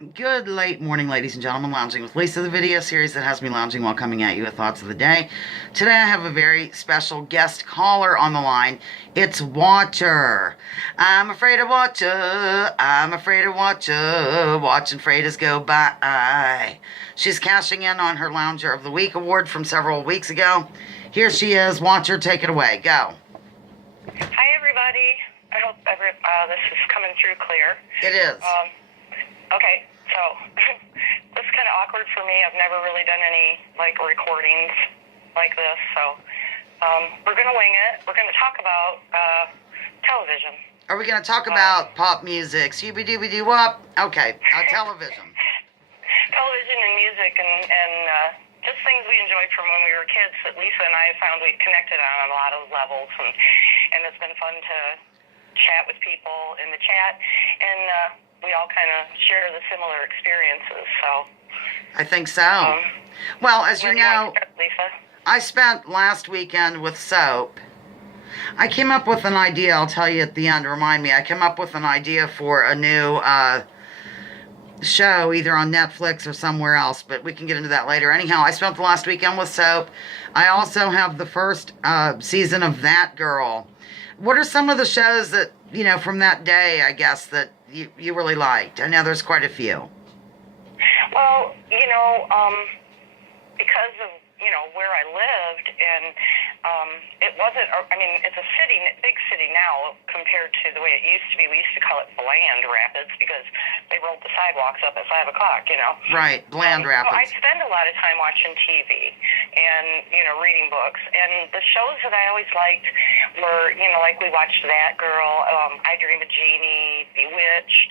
Good late morning, ladies and gentlemen. Lounging with Lisa, the video series that has me lounging while coming at you with thoughts of the day. Today I have a very special guest caller on the line. It's Watcher. I'm afraid of Watcher. I'm afraid of Watcher. Watching freighters go by. She's cashing in on her Lounger of the Week award from several weeks ago. Here she is. Watcher, take it away. Go. Hi, everybody. I hope this is coming through clear. It is. Okay, so this is kind of awkward for me. I've never really done any recordings like this, so we're gonna wing it. We're gonna talk about television. Are we gonna talk about pop music? Scooby-Dooby-Doo-Wop? Okay, television. Television and music and just things we enjoyed from when we were kids that Lisa and I found we connected on a lot of levels, and it's been fun to chat with people in the chat, and we all kind of share the similar experiences, so. I think so. Well, as you know, Lisa? I spent last weekend with Soap. I came up with an idea, I'll tell you at the end, remind me. I came up with an idea for a new show, either on Netflix or somewhere else, but we can get into that later. Anyhow, I spent the last weekend with Soap. I also have the first season of That Girl. What are some of the shows that, you know, from that day, I guess, that you really liked? I know there's quite a few. Well, because of, where I lived, and it wasn't, it's a big city now compared to the way it used to be. We used to call it Bland Rapids because they rolled the sidewalks up at 5 o'clock, Right, Bland Rapids. So I spend a lot of time watching TV and, reading books. And the shows that I always liked were, like we watched That Girl, I Dream of Jeannie, Bewitched.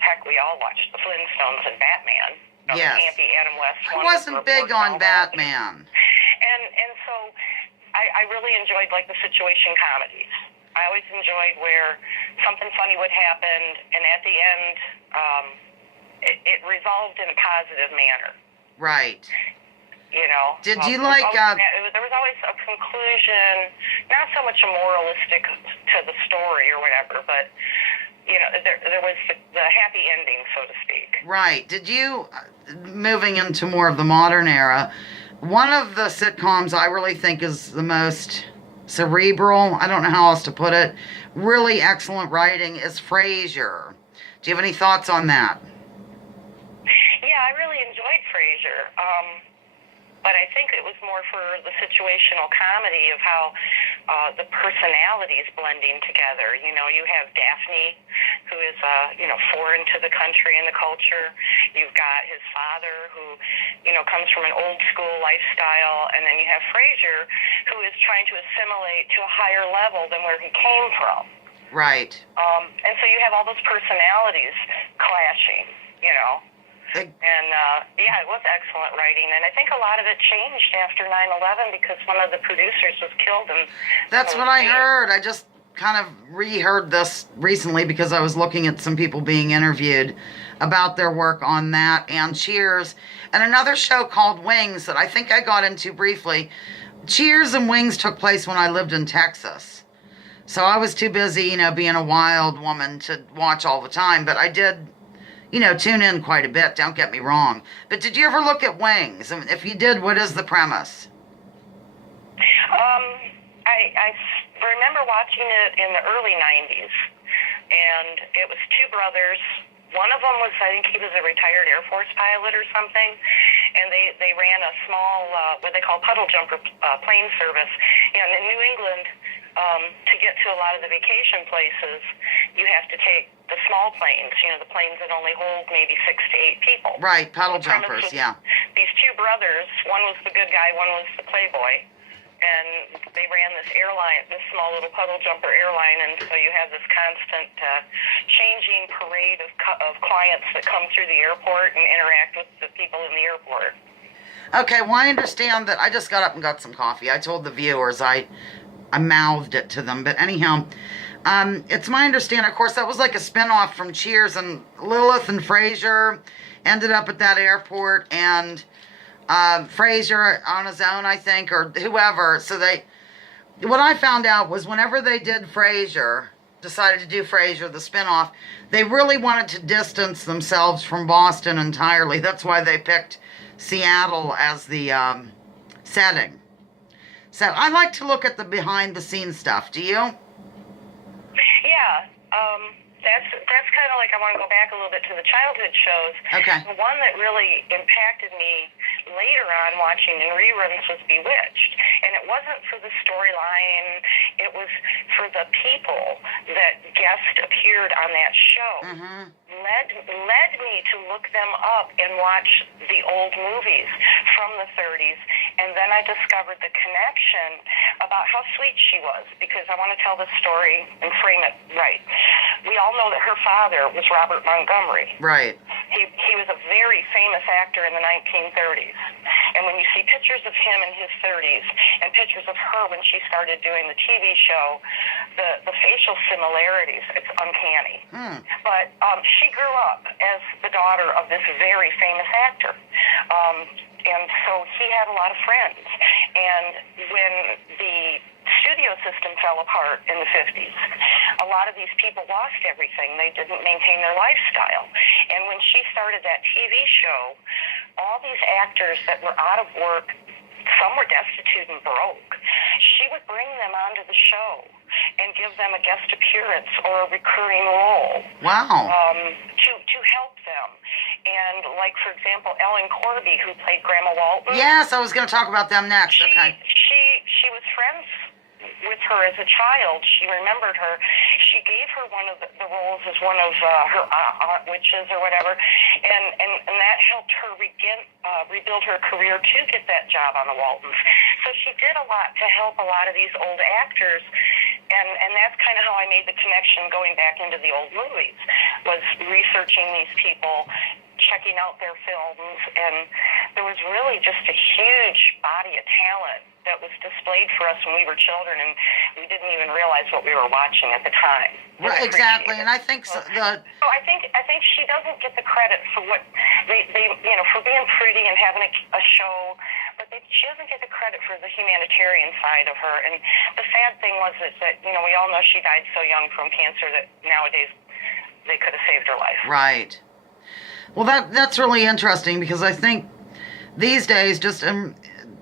Heck, we all watched The Flintstones and Batman. Yes. The Adam West I wasn't big on Batman. And so I really enjoyed, the situation comedies. I always enjoyed where something funny would happen, and at the end, it resolved in a positive manner. Right. Did you like... there was always a conclusion, not so much a moralistic to the story or whatever, but... there was the happy ending, so to speak. Right. Did you, moving into more of the modern era, one of the sitcoms I really think is the most cerebral, I don't know how else to put it, really excellent writing, is Frasier. Do you have any thoughts on that? Yeah, I really enjoyed Frasier. But I think it was more for the situational comedy of how the personalities blending together. You have Daphne, who is, foreign to the country and the culture. You've got his father, who, comes from an old school lifestyle. And then you have Frasier, who is trying to assimilate to a higher level than where he came from. Right. And so you have all those personalities clashing, And, it was excellent writing. And I think a lot of it changed after 9/11 because one of the producers was killed. And that's what I heard. I just kind of reheard this recently because I was looking at some people being interviewed about their work on that and Cheers. And another show called Wings that I think I got into briefly. Cheers and Wings took place when I lived in Texas. So I was too busy, being a wild woman to watch all the time. But I did... tune in quite a bit, don't get me wrong. But did you ever look at Wings? I mean, if you did, what is the premise? I remember watching it in the early 90s, and it was two brothers. One of them was, I think he was a retired Air Force pilot or something, and they ran a small, what they call puddle jumper plane service. And in New England, to get to a lot of the vacation places, you have to take the small planes, the planes that only hold maybe 6 to 8 people. Right, puddle jumpers, yeah. These two brothers, one was the good guy, one was the playboy, and they ran this airline, this small little puddle jumper airline, and so you have this constant changing parade of clients that come through the airport and interact with the people in the airport. Okay, well, I understand that. I just got up and got some coffee. I told the viewers, I mouthed it to them, but anyhow... it's my understanding, of course, that was like a spinoff from Cheers, and Lilith and Frasier ended up at that airport, and Frasier on his own, I think, or whoever. So what I found out was whenever they did Frasier, decided to do Frasier, the spinoff, they really wanted to distance themselves from Boston entirely. That's why they picked Seattle as the setting. So I like to look at the behind-the-scenes stuff. Do you? Yeah, that's kind of like I want to go back a little bit to the childhood shows. Okay. The one that really impacted me later on watching in reruns was Bewitched, and it wasn't for the storyline; it was for the people that guest appeared on that show. Mm-hmm. Led me to look them up and watch the old movies from the 30s, and then I discovered the connection about how sweet she was, because I want to tell the story and frame it right. We all know that her father was Robert Montgomery. Right. He was a very famous actor in the 1930s. And when you see pictures of him in his 30s and pictures of her when she started doing the TV show, the facial similarities, it's uncanny. But she grew up as the daughter of this very famous actor. And so he had a lot of friends. And when the studio system fell apart in the 50s, a lot of these people lost everything. They didn't maintain their lifestyle. And when she started that TV show, all these actors that were out of work, some were destitute and broke, she would bring them onto the show and give them a guest appearance or a recurring role. Wow. To help them. And like, for example, Ellen Corby, who played Grandma Walton. Yes, I was going to talk about them next. Okay. She was friends with her as a child. She remembered her. She gave her one of the roles as one of her aunt witches or whatever, and that helped her rebuild her career to get that job on the Waltons. So she did a lot to help a lot of these old actors, and that's kind of how I made the connection going back into the old movies, was researching these people, checking out their films, and there was really just a huge body of talent that was displayed for us when we were children, and we didn't even realize what we were watching at the time. Right, exactly, and I think So I think she doesn't get the credit for what they for being pretty and having a show, but she doesn't get the credit for the humanitarian side of her. And the sad thing was that we all know she died so young from cancer that nowadays they could have saved her life. Right. Well, that's really interesting, because I think these days, just in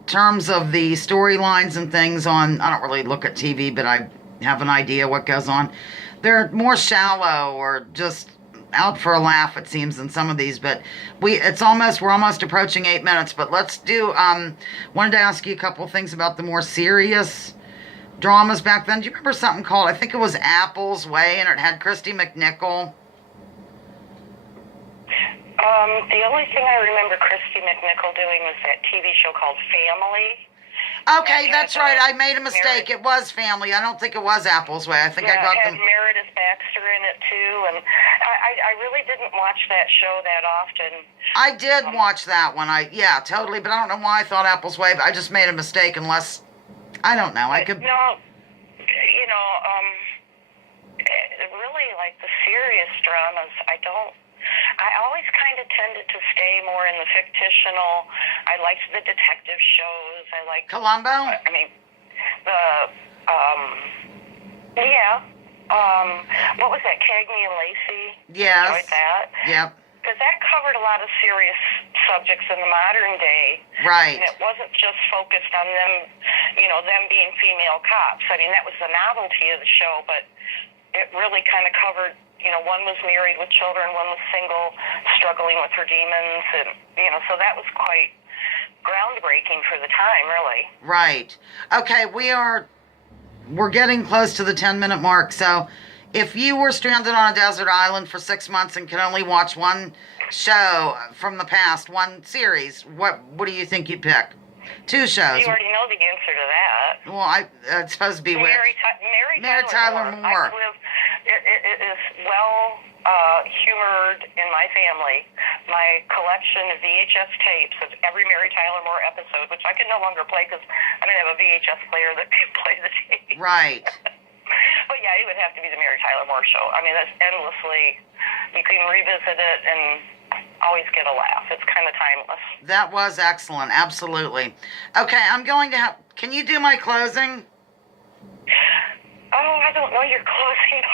terms of the storylines and things on, I don't really look at TV, but I have an idea what goes on. They're more shallow or just out for a laugh, it seems, in some of these. But we're almost approaching 8 minutes. But let's do. Wanted to ask you a couple of things about the more serious dramas back then. Do you remember something called, I think it was Apple's Way, and it had Christy McNichol? The only thing I remember Christy McNichol doing was that TV show called Family. Okay, that's right. I made a mistake. It was Family. I don't think it was Apple's Way. I think I got them. It had Meredith Baxter in it too, and I really didn't watch that show that often. I did watch that one. Yeah, totally. But I don't know why I thought Apple's Way. But I just made a mistake. Unless I don't know. I could. No, really, like the serious dramas, I always kind of tended to stay more in the fictional. I liked the detective shows. I liked Columbo? I mean, what was that, Cagney and Lacey? Yes. Enjoyed that. Yep. Because that covered a lot of serious subjects in the modern day. Right. And it wasn't just focused on them, them being female cops. I mean, that was the novelty of the show, but it really kind of covered, one was married with children, one was single, struggling with her demons, and, so that was quite groundbreaking for the time, really. Right. Okay, we're getting close to the 10-minute mark, so if you were stranded on a desert island for 6 months and could only watch one show from the past, one series, what do you think you'd pick? 2 shows. You already know the answer to that. Well, it's supposed to be Mary Tyler Moore. It is well humored in my family. My collection of VHS tapes of every Mary Tyler Moore episode, which I can no longer play because I don't have a VHS player that can play the tape. Right. But yeah, it would have to be the Mary Tyler Moore show. I mean, that's endlessly, you can revisit it and always get a laugh. It's kind of timeless. That was excellent. Absolutely. Okay, I'm going to have, can you do my closing? Oh, I don't know your closing.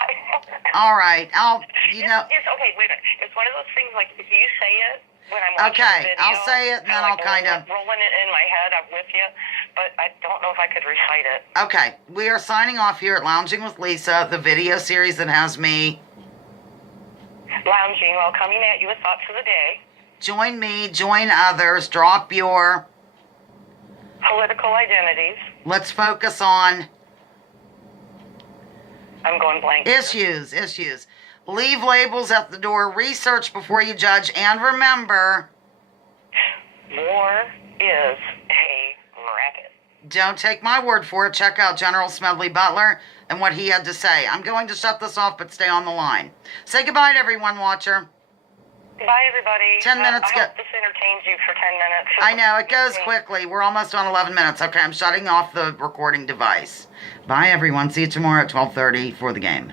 All right. It's okay. Wait a minute. It's one of those things like if you say it when I'm watching the video. I'll say it and then I'll kind of rolling it in my head. I'm with you, but I don't know if I could recite it. Okay, we are signing off here at Lounging with Lisa, the video series that has me Lounging while coming at you with thoughts of the day. join me, join others, drop your Political identities. let's focus on I'm going blank. here. issues. Leave labels at the door, research before you judge, and remember, War is a racket. don't take my word for it. Check out General Smedley Butler and what he had to say. I'm going to shut this off, but stay on the line. Say goodbye to everyone, watcher. Bye, everybody. 10 minutes I hope this entertains you for 10 minutes. I know, it goes quickly. We're almost on 11 minutes. Okay, I'm shutting off the recording device. Bye, everyone. See you tomorrow at 12:30 for the game.